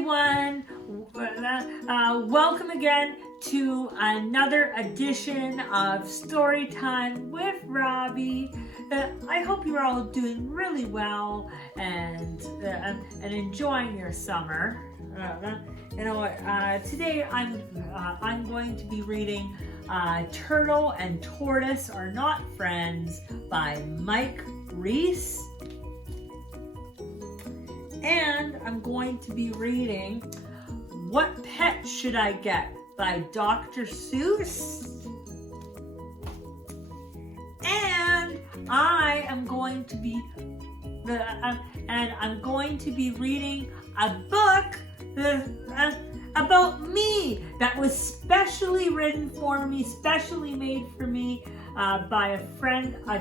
everyone. Welcome again to another edition of Storytime with Robbie. I hope you're all doing really well and enjoying your summer. Today I'm going to be reading Turtle and Tortoise Are Not Friends by Mike Reese. And I'm going to be reading What Pet Should I Get by Dr. Seuss. And I'm going to be reading a book about me that was specially written for me, specially made for me by a friend, a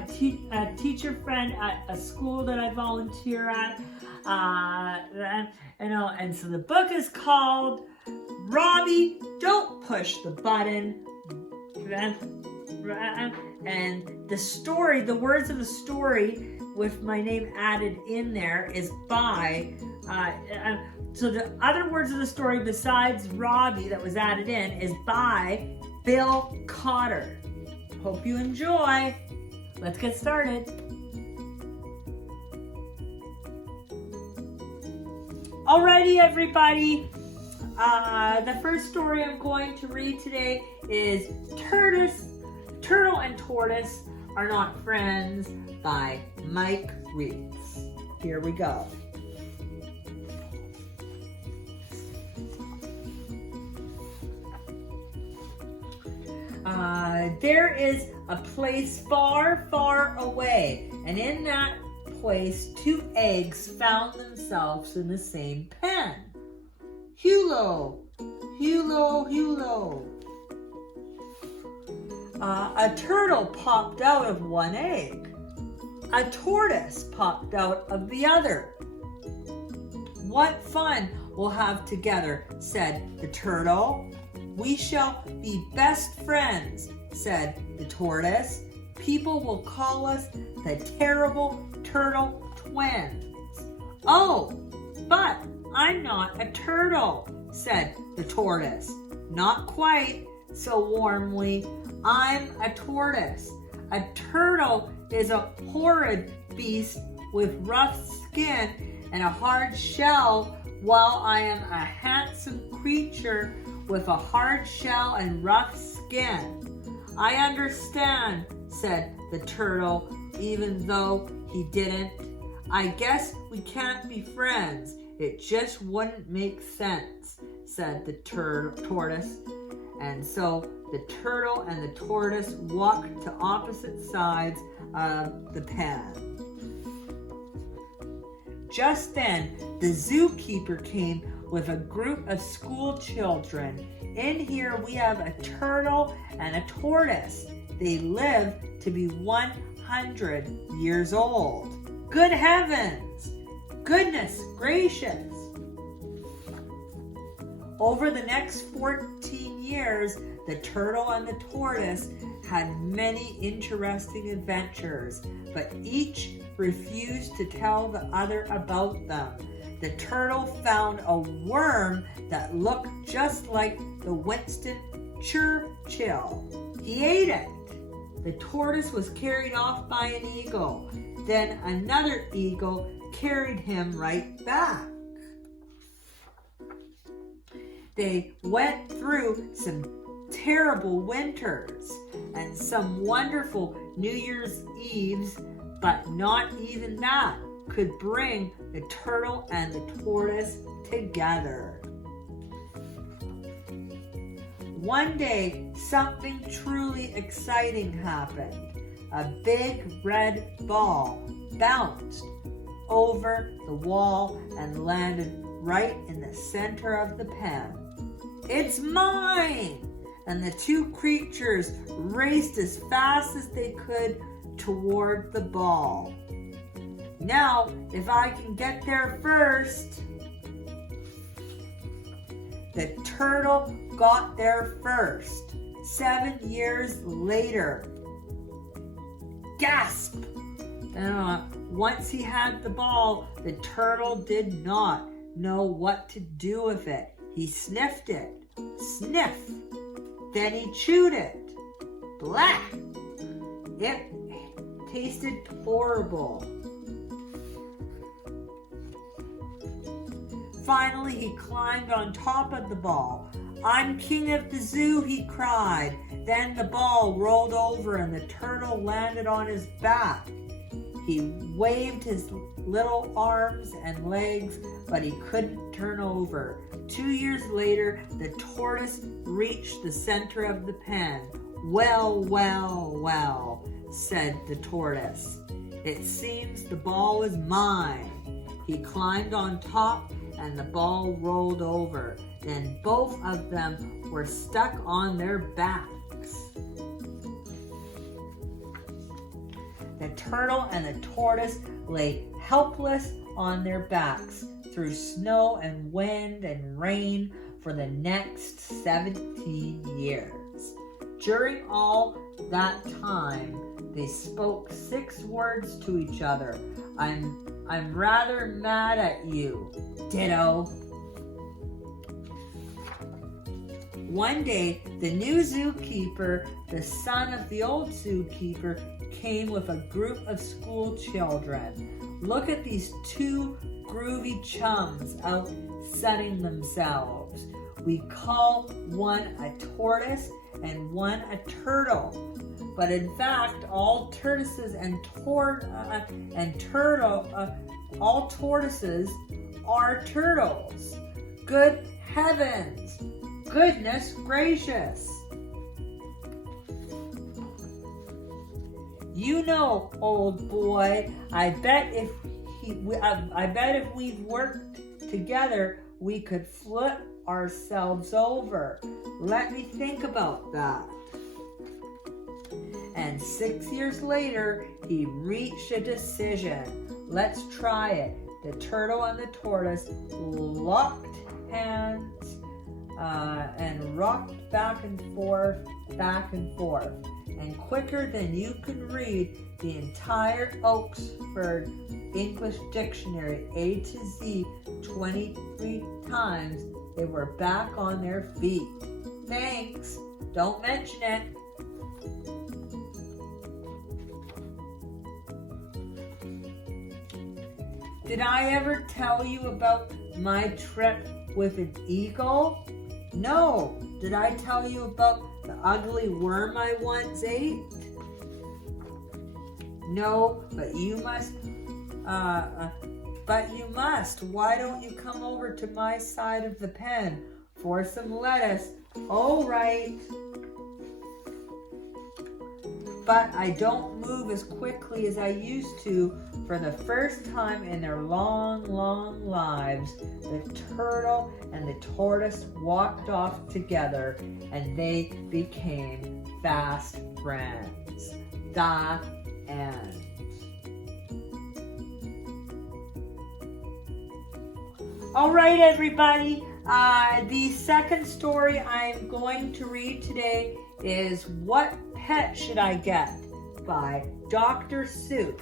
teacher friend at a school that I volunteer at. And so the book is called Robbie, Don't Push the Button. And the story, the words of the story with my name added in there is by, so the other words of the story besides Robbie that was added in is by Bill Cotter. Hope you enjoy. Let's get started. Alrighty, everybody. The first story I'm going to read today is Turtle and Tortoise Are Not Friends by Mike Reese. Here we go. There is a place far, far away, and in that place, 2 eggs found themselves in the same pen. Hullo, hullo, hullo. A turtle popped out of one egg. A tortoise popped out of the other. What fun we'll have together, said the turtle. We shall be best friends, said the tortoise. People will call us the terrible turtle twins. Oh, but I'm not a turtle, said the tortoise. Not quite so warmly. I'm a tortoise. A turtle is a horrid beast with rough skin and a hard shell, while I am a handsome creature with a hard shell and rough skin. I understand, said the turtle, even though he didn't. I guess we can't be friends. It just wouldn't make sense, said the tortoise. And so the turtle and the tortoise walked to opposite sides of the pen. Just then, the zookeeper came with a group of school children. In here we have a turtle and a tortoise. They live to be 100 years old. Good heavens! Goodness gracious! Over the next 14 years, the turtle and the tortoise had many interesting adventures, but each refused to tell the other about them. The turtle found a worm that looked just like the Winston Churchill. He ate it. The tortoise was carried off by an eagle. Then another eagle carried him right back. They went through some terrible winters and some wonderful New Year's Eves, but not even that could bring the turtle and the tortoise together. One day, something truly exciting happened. A big red ball bounced over the wall and landed right in the center of the pen. It's mine! And the 2 creatures raced as fast as they could toward the ball. Now, if I can get there first. The turtle got there first, 7 years later. Gasp! Once he had the ball, the turtle did not. know what to do with it. He sniffed it. Sniff. Then he chewed it. Blah! It tasted horrible. Finally, he climbed on top of the ball. "I'm king of the zoo," he cried. Then the ball rolled over and the turtle landed on his back. He waved his little arms and legs, but he couldn't turn over. 2 years later, the tortoise reached the center of the pen. "Well, well, well," said the tortoise. "It seems the ball is mine." He climbed on top and the ball rolled over. Then both of them were stuck on their backs. The turtle and the tortoise lay helpless on their backs through snow and wind and rain for the next 17 years. During all that time, they spoke 6 words to each other. I'm rather mad at you. Ditto. One day, the new zookeeper, the son of the old zookeeper, came with a group of school children. "Look at these 2 groovy chums out sunning themselves. We call one a tortoise and one a turtle. But in fact, all tortoises all tortoises are turtles. Good heavens! Goodness gracious! You know, old boy, I bet if we've worked together, we could flip ourselves over. Let me think about that." And 6 years later, he reached a decision. Let's try it. The turtle and the tortoise locked hands and rocked back and forth. And quicker than you can read the entire Oxford English Dictionary A to Z 23 times, they were back on their feet. Thanks. Don't mention it. Did I ever tell you about my trip with an eagle? No. Did I tell you about the ugly worm I once ate? No, but you must. Why don't you come over to my side of the pen for some lettuce? All right. But I don't move as quickly as I used to. For the first time in their long, long lives, the turtle and the tortoise walked off together and they became fast friends. The end. All right, everybody. The second story I'm going to read today is What Pet Should I Get? By Dr. Seuss.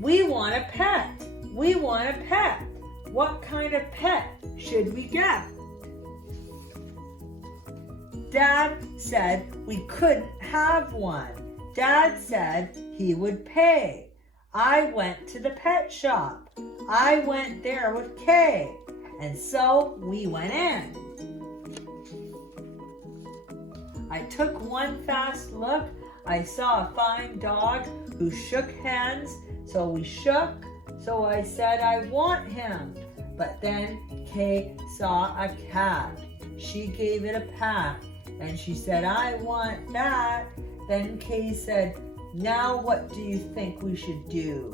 We want a pet. We want a pet. What kind of pet should we get? Dad said we couldn't have one. Dad said he would pay. I went to the pet shop. I went there with Kay. And so we went in. I took one fast look. I saw a fine dog who shook hands. So we shook. So I said, I want him. But then Kay saw a cat. She gave it a pat. And she said, I want that. Then Kay said, now what do you think we should do?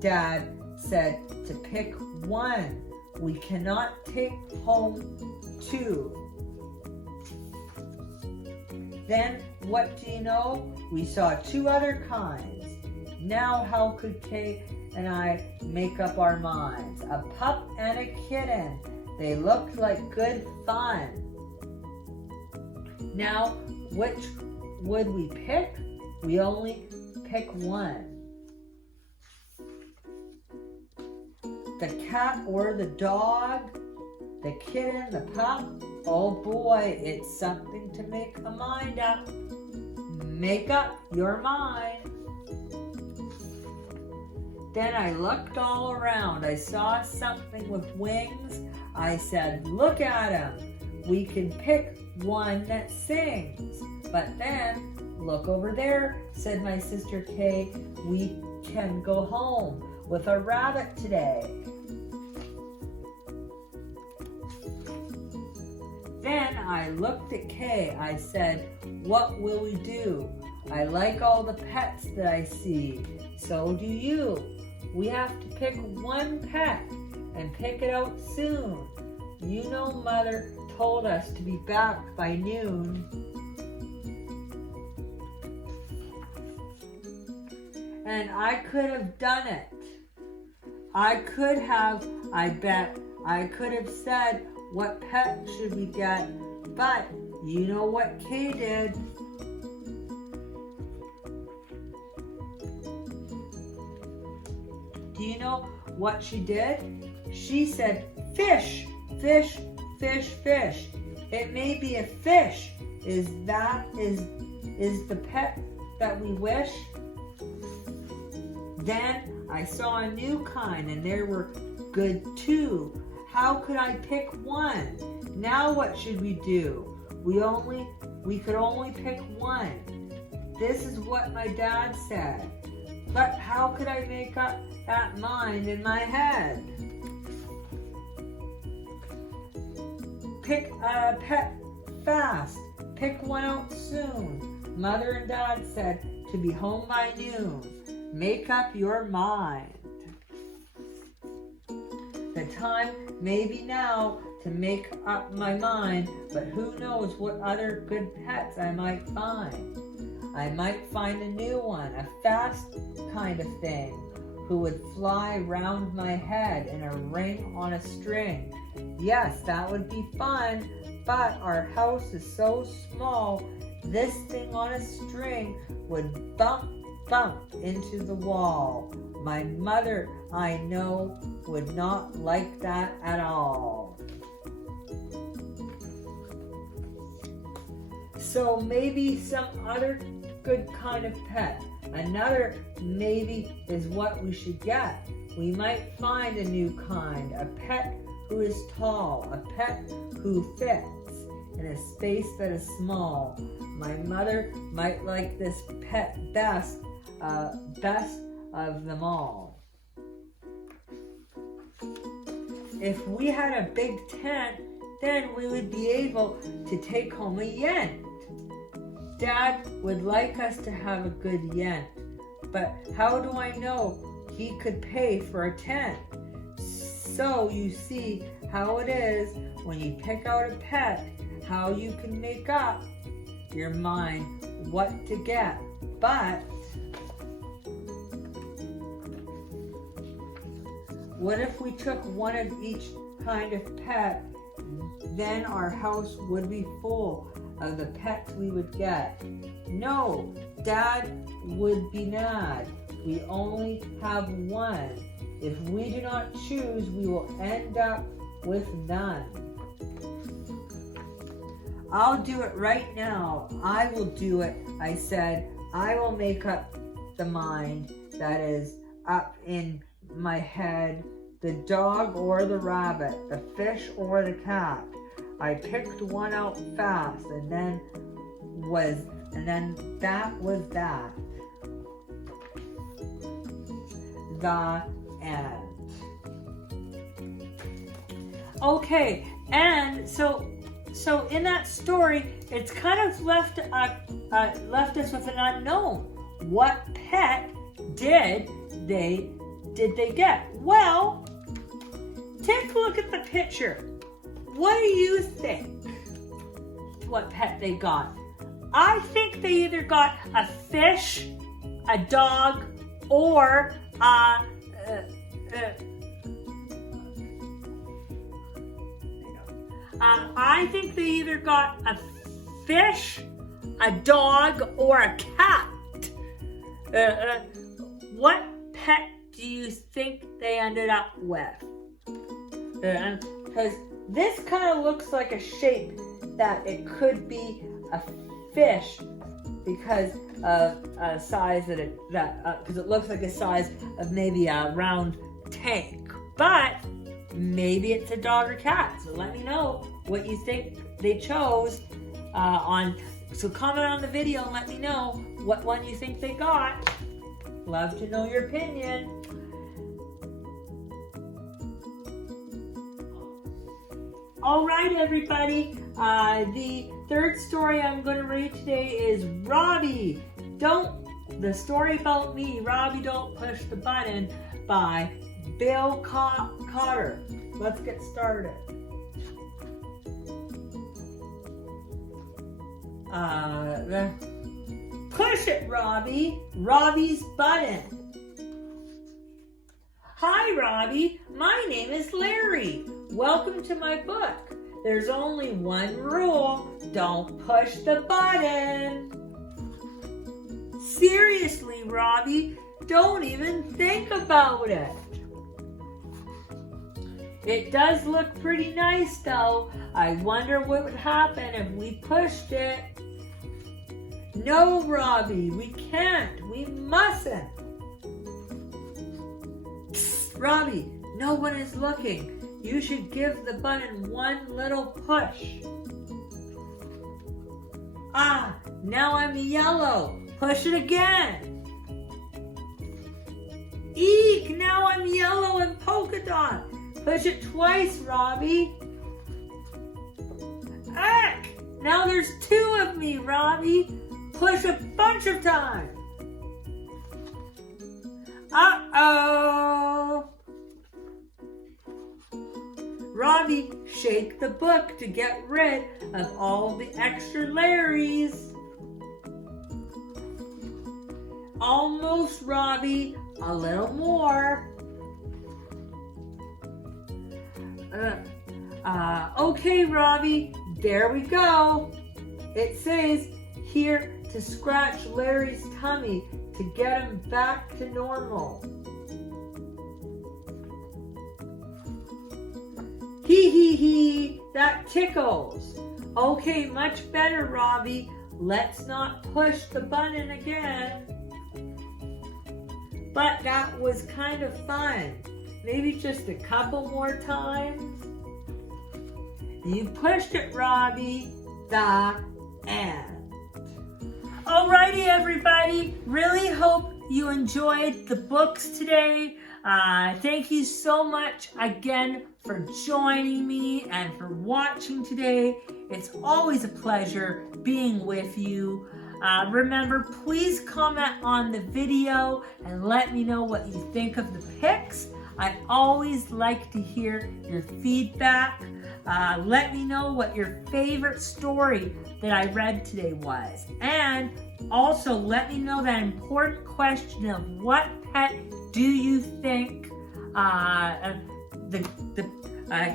Dad said to pick one. We cannot take home two. Then, what do you know? We saw two other kinds. Now how could Kay and I make up our minds? A pup and a kitten. They looked like good fun. Now, which would we pick? We only pick one. The cat or the dog, the kitten, the pup. Oh boy, it's something to make a mind up. Make up your mind. Then I looked all around. I saw something with wings. I said, look at him. We can pick one that sings. But then, look over there, said my sister Kay. We can go home with a rabbit today. Then I looked at Kay. I said, what will we do? I like all the pets that I see. So do you. We have to pick one pet and pick it out soon. You know Mother told us to be back by noon. And I could have done it. I bet I could have said, what pet should we get? But you know what Kay did. Do you know what she did? She said, fish, fish, fish, fish. It may be a fish. Is the pet that we wish? Then I saw a new kind and they were good too. How could I pick one? Now what should we do? We could only pick one. This is what my dad said. But how could I make up that mind in my head? Pick a pet fast. Pick one out soon. Mother and Dad said to be home by noon. Make up your mind. The time may be now to make up my mind, but who knows what other good pets I might find. I might find a new one, a fast kind of thing, who would fly round my head in a ring on a string. Yes, that would be fun, but our house is so small, this thing on a string would bump into the wall. My mother, I know, would not like that at all. So maybe some other good kind of pet. Another maybe is what we should get. We might find a new kind, a pet who is tall, a pet who fits in a space that is small. My mother might like this pet best of them all. If we had a big tent, then we would be able to take home a yen. Dad would like us to have a good yen, but how do I know he could pay for a tent? So you see how it is when you pick out a pet, how you can make up your mind what to get. But what if we took one of each kind of pet? Then our house would be full of the pets we would get. No, Dad would be mad. We only have one. If we do not choose, we will end up with none. I'll do it right now. I will do it. I said, I will make up the mind that is up in my head, the dog or the rabbit, the fish or the cat. I picked one out fast, and then that was that. The end. Okay, and so in that story, it's kind of left us with an unknown. What pet did they get? Well, take a look at the picture. What do you think? What pet they got? I think they either got a fish, a dog, or I think they either got a fish, a dog, or a cat. What pet do you think they ended up with? Because this kind of looks like a shape that it could be a fish because of a size because it looks like a size of maybe a round tank. But maybe it's a dog or cat. So let me know what you think they chose so comment on the video and let me know what one you think they got. Love to know your opinion. All right, everybody. The third story I'm going to read today is Robbie. The story about me, Robbie Don't Push the Button by Bill Cotter. Let's get started. Push it, Robbie. Robbie's button. Hi, Robbie. My name is Larry. Welcome to my book. There's only one rule. Don't push the button. Seriously, Robbie, don't even think about it. It does look pretty nice, though. I wonder what would happen if we pushed it. No, Robbie, we can't. We mustn't. Psst, Robbie, no one is looking. You should give the button one little push. Ah, now I'm yellow. Push it again. Eek, now I'm yellow and polka dot. Push it twice, Robbie. Eck, now there's two of me, Robbie. Push a bunch of times. Uh-oh. Robbie, shake the book to get rid of all the extra Larrys. Almost, Robbie. A little more. Okay, Robbie. There we go. It says here to scratch Larry's tummy to get him back to normal. Hee hee hee, that tickles. Okay, much better, Robbie. Let's not push the button again. But that was kind of fun. Maybe just a couple more times. You pushed it, Robbie. The end. Alrighty, everybody. Really hope you enjoyed the books today. Thank you so much again for joining me and for watching today. It's always a pleasure being with you. Remember, please comment on the video and let me know what you think of the pics. I always like to hear your feedback. Let me know what your favorite story that I read today was. And also let me know that important question of what pet do you think the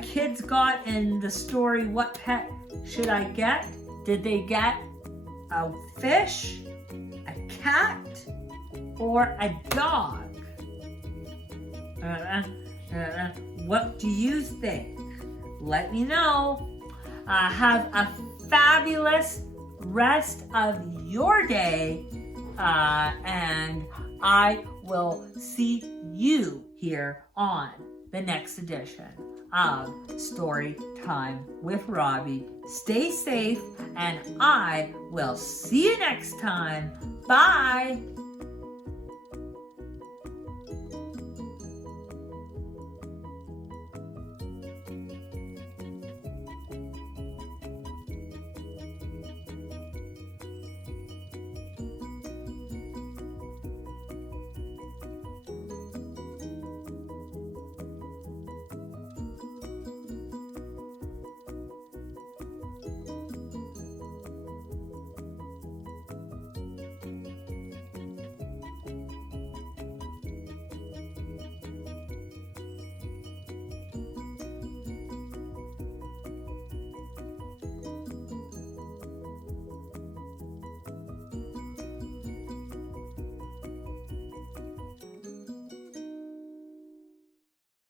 kids got in the story, what pet should I get? Did they get a fish, a cat, or a dog? What do you think? Let me know. Have a fabulous rest of your day, and I will see you here on the next edition of Story Time with Robbie. Stay safe, and I will see you next time. Bye.